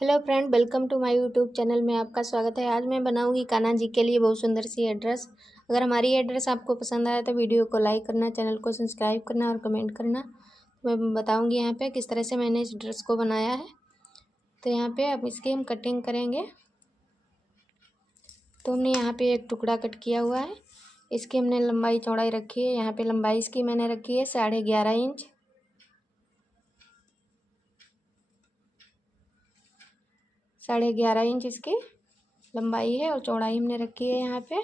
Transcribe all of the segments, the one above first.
Hello friend, welcome to my YouTube channel में आपका स्वागत है। आज मैं बनाऊंगी कान्हा जी के लिए बहुत सुंदर सी एड्रेस। अगर हमारी एड्रेस आपको पसंद आया तो वीडियो को लाइक करना, चैनल को सब्सक्राइब करना और कमेंट करना। मैं बताऊंगी यहाँ पे किस तरह से मैंने इस ड्रेस को बनाया है। तो यहाँ पे अब इसकी हम कटिंग करेंगे। तो हमने यहाँ पे एक टुकड़ा कट किया हुआ है। इसकी हमने लंबाई चौड़ाई रखी है। यहाँ पे लंबाई इसकी मैंने रखी है 11.5 इंच। 11.5 इंच इसकी लंबाई है और चौड़ाई हमने रखी है यहाँ पे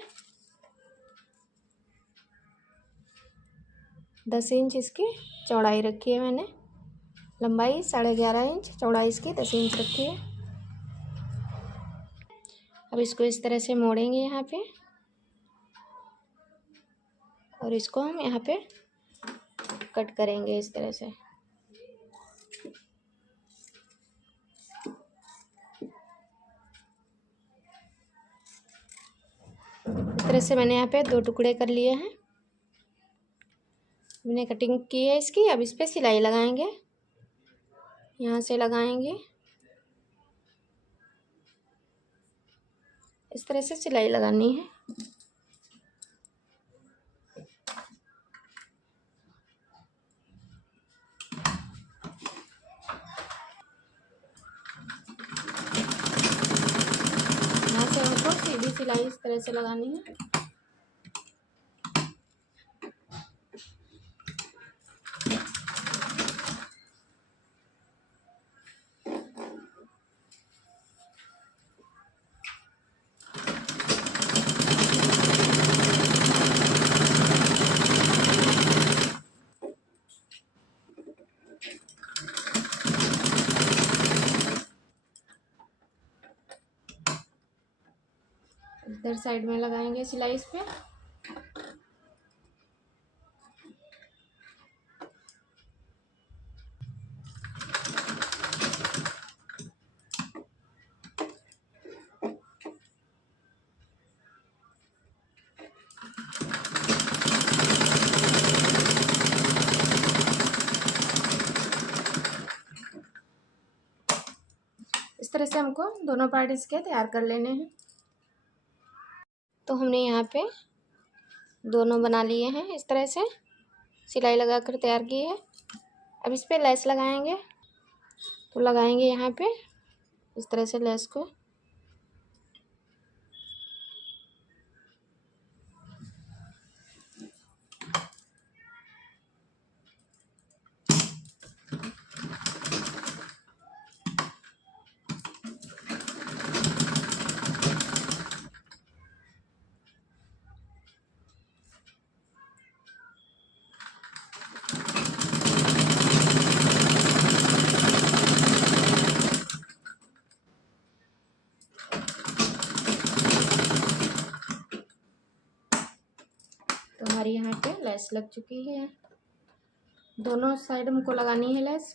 10 इंच इसकी चौड़ाई रखी है मैंने। लंबाई 11.5 इंच, चौड़ाई इसकी 10 इंच रखी है। अब इसको इस तरह से मोड़ेंगे यहाँ पे और इसको हम यहाँ पे कट करेंगे इस तरह से। इस तरह से मैंने यहाँ पे 2 टुकड़े कर लिए हैं। मैंने कटिंग की है इसकी। अब इस पे सिलाई लगाएंगे, यहाँ से लगाएंगे। इस तरह से सिलाई लगानी है। यहाँ से हमको सीधी सिलाई इस तरह से लगानी है। इधर साइड में लगाएंगे सिलाई इस पे। इस तरह से हमको दोनों पार्ट इसके तैयार कर लेने हैं। तो हमने यहाँ पे दोनों बना लिए हैं। इस तरह से सिलाई लगाकर तैयार की है। अब इस पे लेस लगाएंगे। तो लगाएंगे यहाँ पे इस तरह से लेस को। तो हमारी यहाँ पे लेस लग चुकी है। दोनों साइड हमको लगानी है लेस।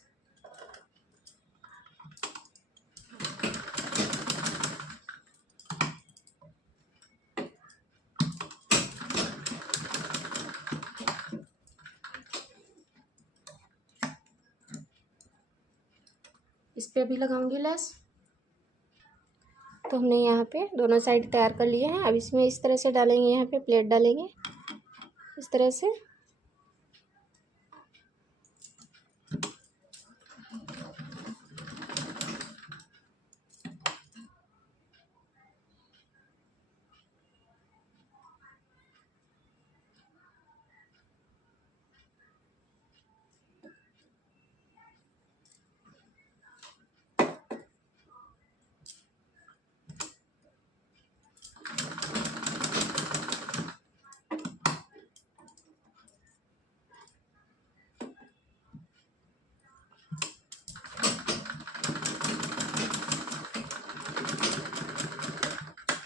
इस पे भी लगाऊंगी लेस। तो हमने यहाँ पे दोनों साइड तैयार कर लिए हैं। अब इसमें इस तरह से डालेंगे, यहाँ पे प्लेट डालेंगे इस तरह से।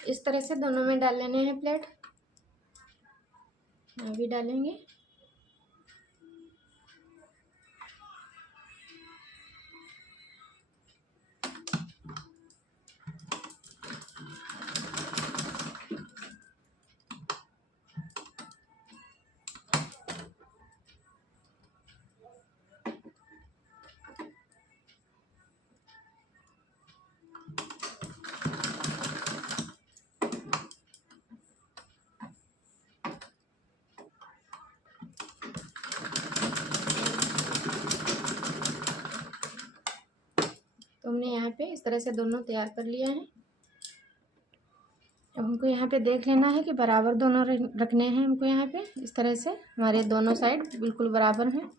इस तरह से दोनों में डाल लेने हैं प्लेट। यहाँ भी डालेंगे। तो हमने यहाँ पे इस तरह से दोनों तैयार कर लिया है। अब हमको यहाँ पे देख लेना है कि बराबर दोनों रखने हैं हमको। यहाँ पे इस तरह से हमारे दोनों साइड बिल्कुल बराबर हैं।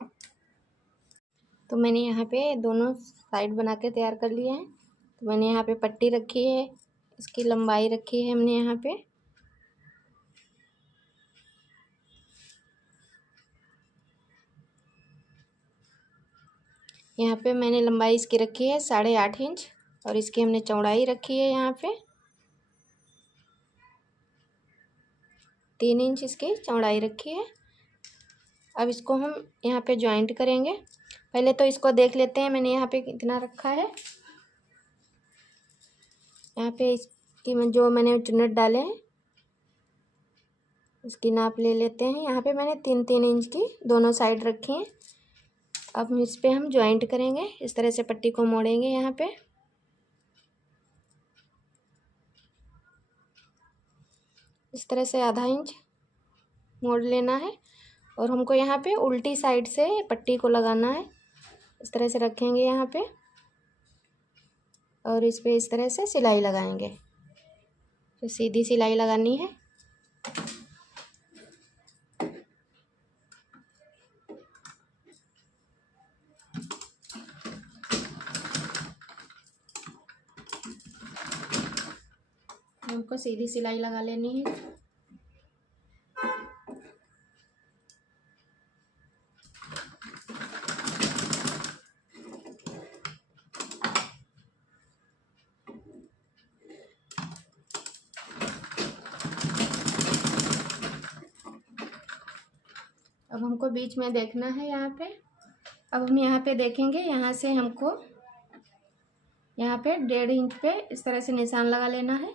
तो मैंने यहाँ पे दोनों साइड बना के तैयार कर लिए हैं। तो मैंने यहाँ पे पट्टी रखी है, इसकी लंबाई रखी है हमने यहाँ पे। यहाँ पे मैंने लंबाई इसकी रखी है 8.5 इंच और इसकी हमने चौड़ाई रखी है यहाँ पे 3 इंच इसकी चौड़ाई रखी है। अब इसको हम यहाँ पे जॉइंट करेंगे। पहले तो इसको देख लेते हैं मैंने यहाँ पे कितना रखा है। यहाँ पे इसकी जो मैंने चुन्नट डाले हैं उसकी नाप ले लेते हैं। यहाँ पे मैंने 3-3 इंच की दोनों साइड रखी हैं। अब इस पे हम जॉइंट करेंगे। इस तरह से पट्टी को मोड़ेंगे यहाँ पे। इस तरह से आधा इंच मोड़ लेना है और हमको यहाँ पे उल्टी साइड से पट्टी को लगाना है। इस तरह से रखेंगे यहाँ पे और इस पे इस तरह से सिलाई लगाएंगे। तो सीधी सिलाई लगानी है। हमको सीधी सिलाई लगा लेनी है। अब हमको बीच में देखना है यहाँ पे। अब हम यहाँ पे देखेंगे, यहाँ से हमको यहाँ पे 1.5 इंच पे इस तरह से निशान लगा लेना है।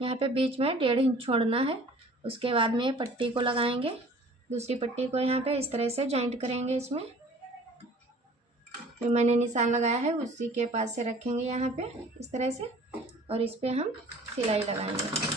यहाँ पे बीच में 1.5 इंच छोड़ना है। उसके बाद में पट्टी को लगाएंगे। दूसरी पट्टी को यहाँ पे इस तरह से जॉइंट करेंगे। इसमें जो मैंने निशान लगाया है उसी के पास से रखेंगे यहाँ पे इस तरह से और इस पे हम सिलाई लगाएंगे।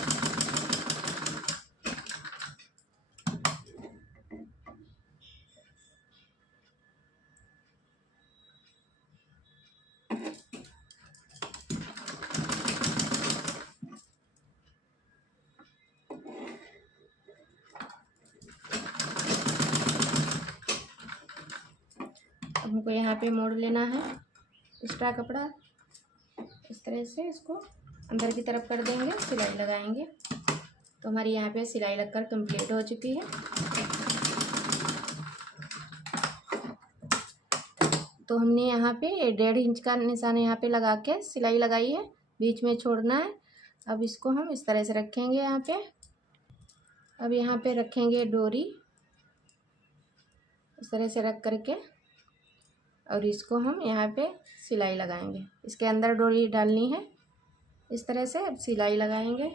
हमको यहाँ पे मोड़ लेना है एक्स्ट्रा कपड़ा। इस तरह से इसको अंदर की तरफ कर देंगे, सिलाई लगाएंगे। तो हमारी यहाँ पे सिलाई लगकर कंप्लीट हो चुकी है। तो हमने यहाँ पे 1.5 इंच का निशान यहाँ पे लगा के सिलाई लगाई है, बीच में छोड़ना है। अब इसको हम इस तरह से रखेंगे यहाँ पे। अब यहाँ पे रखेंगे डोरी इस तरह से रख करके और इसको हम यहाँ पे सिलाई लगाएंगे। इसके अंदर डोरी डालनी है इस तरह से। अब सिलाई लगाएंगे।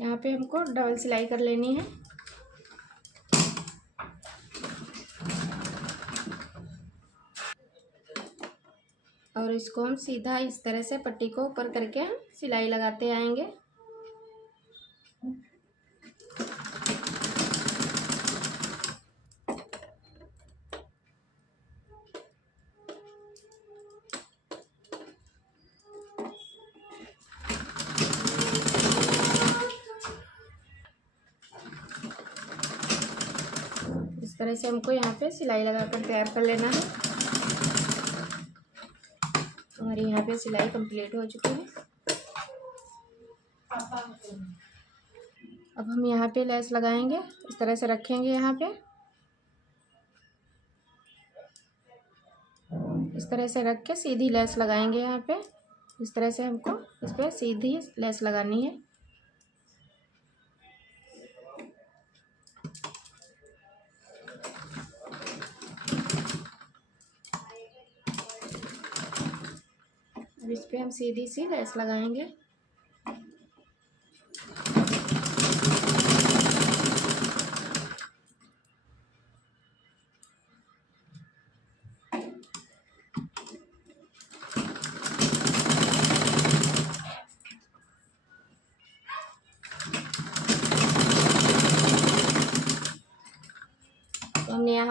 यहाँ पे हमको डबल सिलाई कर लेनी है। और इसको हम सीधा इस तरह से पट्टी को ऊपर करके हम सिलाई लगाते आएंगे। इस तरह से हमको यहाँ पे सिलाई लगाकर तैयार कर लेना है। हमारी यहाँ पे सिलाई कंप्लीट हो चुकी है। अब हम यहाँ पे लेस लगाएंगे। इस तरह से रखेंगे यहाँ पे। इस तरह से रख के सीधी लेस लगाएंगे यहाँ पे। इस तरह से हमको इस पर सीधी लेस लगानी है। अब इस पे हम सीधी सी लेस लगाएंगे।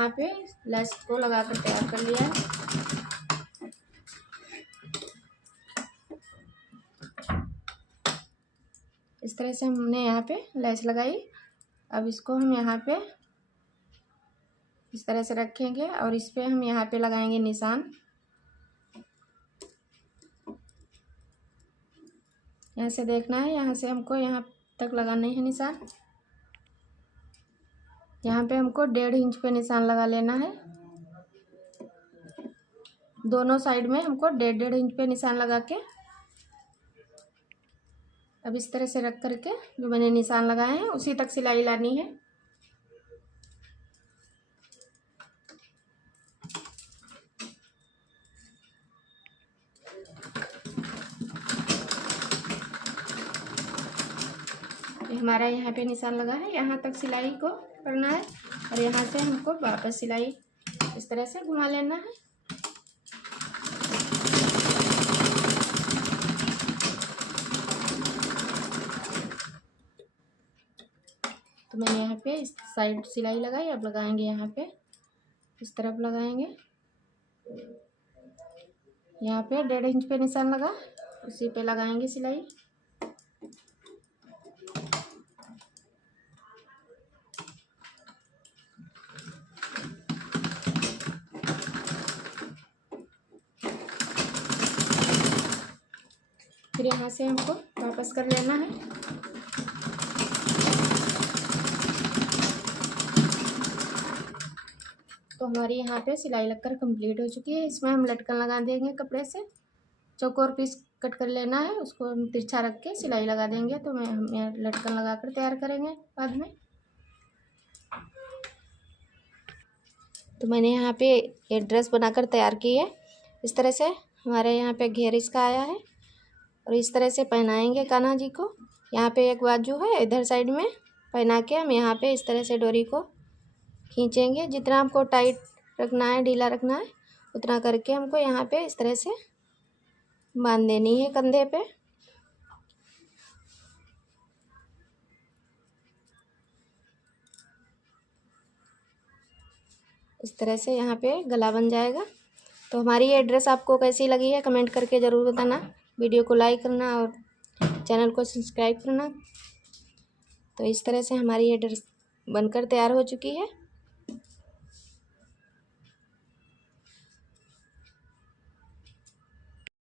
यहाँ पे लेस को लगा कर तैयार कर लिया है। इस तरह से हमने यहाँ पे लेस लगाई। अब इसको हम यहाँ पे इस तरह से रखेंगे और इस पे हम यहाँ पे लगाएंगे निशान। यहाँ से देखना है, यहाँ से हमको यहाँ तक लगाना है निशान। यहाँ पे हमको 1.5 इंच पे निशान लगा लेना है। दोनों साइड में हमको 1.5 इंच पे निशान लगा के अब इस तरह से रख करके जो मैंने निशान लगाए हैं उसी तक सिलाई लानी है। हमारा यहाँ पे निशान लगा है, यहाँ तक सिलाई को करना है और यहाँ से हमको वापस सिलाई इस तरह से घुमा लेना है। तो मैंने यहाँ पे इस साइड सिलाई लगाई। अब लगाएंगे यहाँ पे इस तरफ लगाएंगे। यहाँ पे 1.5 इंच पे निशान लगा, उसी पे लगाएंगे सिलाई। फिर यहाँ से हमको वापस कर लेना है। तो हमारी यहाँ पे सिलाई लगकर कंप्लीट हो चुकी है। इसमें हम लटकन लगा देंगे कपड़े से। चौकोर पीस कट कर लेना है, उसको हम तिरछा रख के सिलाई लगा देंगे। तो हम यहाँ लटकन लगा कर तैयार करेंगे बाद में। तो मैंने यहाँ पे ये ड्रेस बनाकर तैयार की है। इस तरह से हमारे यहाँ पे घेर इसका आया है और इस तरह से पहनाएंगे कान्हा जी को। यहाँ पे एक बाजू है, इधर साइड में पहना के हम यहाँ पे इस तरह से डोरी को खींचेंगे। जितना हमको टाइट रखना है, ढीला रखना है, उतना करके हमको यहाँ पे इस तरह से बांध देनी है कंधे पे। इस तरह से यहाँ पे गला बन जाएगा। तो हमारी ये ड्रेस आपको कैसी लगी है कमेंट करके ज़रूर बताना। वीडियो को लाइक करना और चैनल को सब्सक्राइब करना। तो इस तरह से हमारी ये ड्रेस बनकर तैयार हो चुकी है।